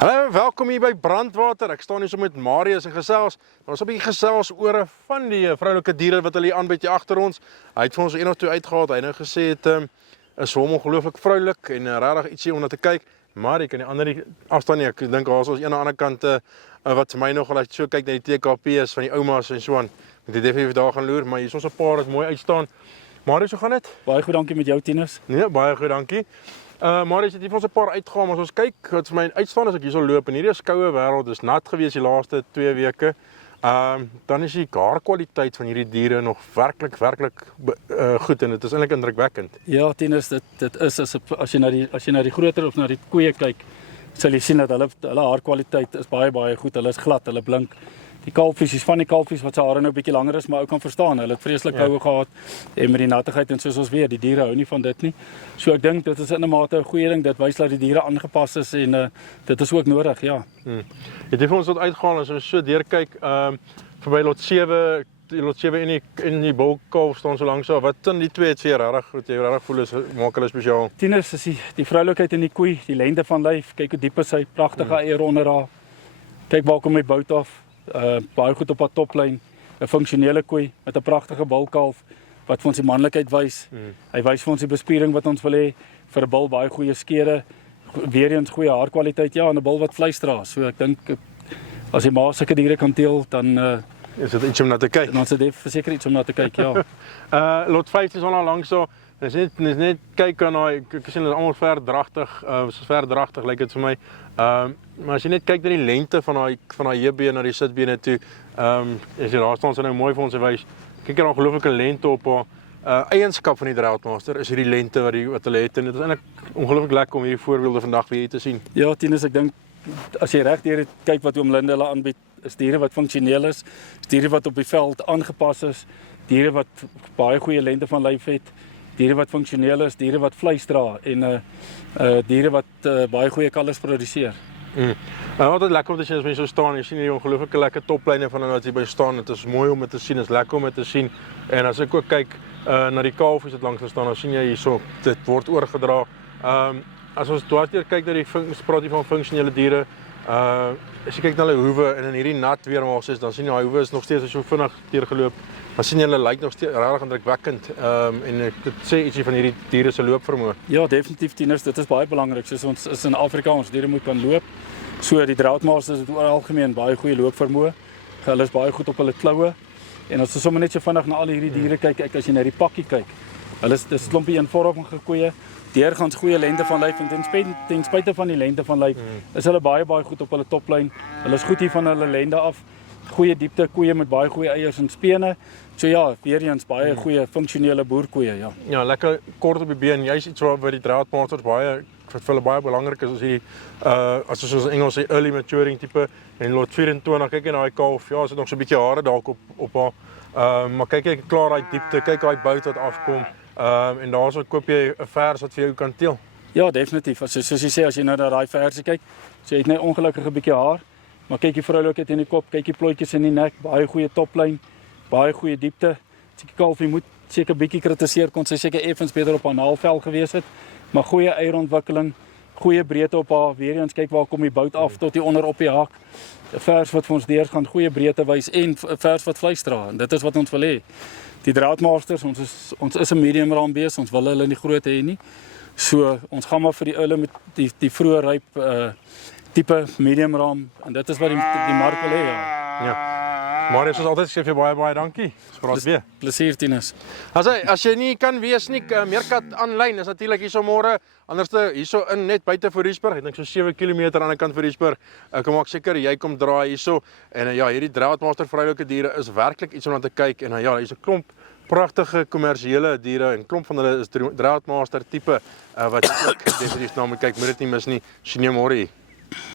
Hallo, welkom hier by Brandwater. Ek staan hier so met Marius en gesels. Ons 'n bietjie gesels oor van die vroulike diere wat hulle hier aanbied hier agter ons. Hy het vir ons een of twee uitgehaal. Hy nou gesê het is hom ongelooflik vroulik en regtig ietsie om na te kyk. Maar ek kan die ander afstaan nie. Ek dink daar is ons een aan die ander kant wat vir my nogal as jy so kyk na die TKP's van die oumas en so aan. Moet jy definitief daar gaan loer, maar hier is ons 'n paar wat mooi uitstaan. Marius, hoe gaan dit? Baie goed, dankie met jou, Tinus. Nee, baie goed, dankie. Marius het hier vir ons 'n paar uitgegaan, as ons kyk, wat vir my uitstaan as ek hier so loop, en hierdie is koue wêreld, dis nat gewees die laaste 2 weke. Dan is die haarkwaliteit van hierdie diere nog werklik goed en dit is eintlik indrukwekkend. Ja, Tinus, dit is as jy na die groter of na die koeie kyk, sal jy sien dat hulle haarkwaliteit is baie goed. Hulle is glad, hulle blink. Die kalfies, van die kalfies wat se hare nou 'n bietjie langer is, maar ou kan verstaan. Hulle het vreeslik koue gehad en met die nattigheid en soos ons weet, die diere hou nie van dit nie. So ek dink dit is in 'n mate 'n goeie ding. Dit wys dat die diere aangepas is en dit is ook nodig, ja. Het jy vir ons wat uitgaan as ons so deurkyk, verby lot 7 in die bulkalf staan so lank so. Wat dan die twee het vir regtig wat jy regtig voel is maak hulle spesiaal? Tinus is die vroulikheid in die koei, die lengte van lyf, kyk hoe diep is hy, pragtige eier onder haar. Kyk waar kom hy bout af. Baie goed op haar toplyn, 'n funksionele koei met 'n pragtige bulkalf wat vir ons die manlikheid wys. Hy wys vir ons die bespiering wat ons wil hê vir 'n bul, baie goeie skede, weer eens goeie haarkwaliteit, ja, en 'n bul wat vleis dra. So ek dink as die ma sulke diere kan teel, dan is dit iets om na te kyk. Dan is dit verseker iets om na te kyk, ja. Lot 5 is al nou lank so. Dis net kyk aan daai, ek sien hulle is almal verdragtig lyk dit vir my. Maar as jy net kyk na die lengte van daai heupbeen na die sitbene toe, as jy daar staan so nou mooi vir ons wys. Kyk hier 'n ongelooflike lengte op haar. Eienskap van die Droughtmaster is hierdie lengte wat hulle het en dit is eintlik ongelooflik lekker om hierdie voorbeelde vandag weer te sien. Ja, Tinus, ek dink as jy reg deur kyk wat oom Linde hulle aanbied, is diere wat funksioneel is diere wat op die veld aangepas is, diere wat baie goeie lengte van lyf het, diere wat funksioneel is, diere wat vleis dra en diere wat baie goeie kalvers produseer. Altyd lekker om te sien as mense so staan, jy sien hierdie ongelooflike lekker toplyne van hulle wat hier by staan. Dit is mooi om dit te sien, dit is lekker om dit te sien. En as ek ook kyk na die kalfies wat langs staan, dan sien jy hierso dit word oorgedra. As ons dwarsteer kyk na die praat hier van funksionele diere, as jy kyk na hulle hoewe en in hierdie nat weermaals is, dan sien jy daai hoewe is nog steeds so vinnig deurgeloop. Dan sien jy hulle lyk nog steeds regtig indrukwekkend. En dit sê ietsie van hierdie diere se loopvermoë. Ja, definitief, Tinus, dit is baie belangrik. Soos ons is in Afrika, ons diere moet kan loop. So die Droughtmasters het oor algemeen baie goeie loopvermoë. Hulle is baie goed op hulle kloue. En as ons sommer net so vinnig na al hierdie diere kyk, as jy na die pakkie kyk. Dis klompie eenvormige koeie, deurgangs goeie lengte van lyf en ten spyte van die lengte van lyf, is hulle baie goed op hulle toplyn. Hulle is goed hier van hulle lende af. Goeie diepte koeie met baie goeie eiers en spene. So ja, weer eens baie goeie funksionele boerkoeie, ja. Ja, lekker kort op die been. Jy's iets wat die Droughtmasters wat vir hulle baie belangrik is hierdie as ons in Engels sê early maturing tipe en lot 24. Kyk jy na daai kalf, ja, is dit nog so 'n bietjie hare dalk op haar. Maar kyk jy klaar daai diepte, kyk daai bout wat afkom. En daarso koop jy 'n vers wat vir jou kan teel. Ja, definitief. Soos jy sê, as jy nou na daai verse kyk, so jy het net ongelukkige bietjie haar. Maar kyk die vroulikheid in die kop, kyk die plooitjies in die nek, baie goeie toplyn, baie goeie diepte. Seker kalfie moet seker bietjie kritiseer, kon sy seker effens beter op haar naalvel gewees het, maar goeie eierontwikkeling, goeie breedte op haar, weer eens kyk waar kom die bout af tot hier onder op die hak. 'n Vers wat vir ons deurgaan, goeie breedte wys en 'n vers wat vleis dra. En dit is wat ons wil hê. Die Droughtmasters, ons is 'n medium raam bees, ons wil hulle nie groot hê nie. So ons gaan maar vir die oulle met die vroeë ryp tipe medium raam en dit is wat die mark wil hê, ja. Marius, soos altyd sê vir baie dankie. Spraak weer. Plesier, Tinus. As jy nie kan wees nie, Meerkat aanlyn is natuurlik hierso môre. Anderste hierso in net buite Foriesburg. Ek dink so 7 km aan die ander kant Foriesburg. Ek maak seker jy kom draai hierso en ja, hierdie Droughtmaster vroulike diere is werklik iets om na te kyk en ja, hier's 'n klomp pragtige kommersiële diere en klomp van hulle is Droughtmaster tipe wat jy ook definitief na moet kyk. Moet dit nie mis nie. Sien jou môre hier.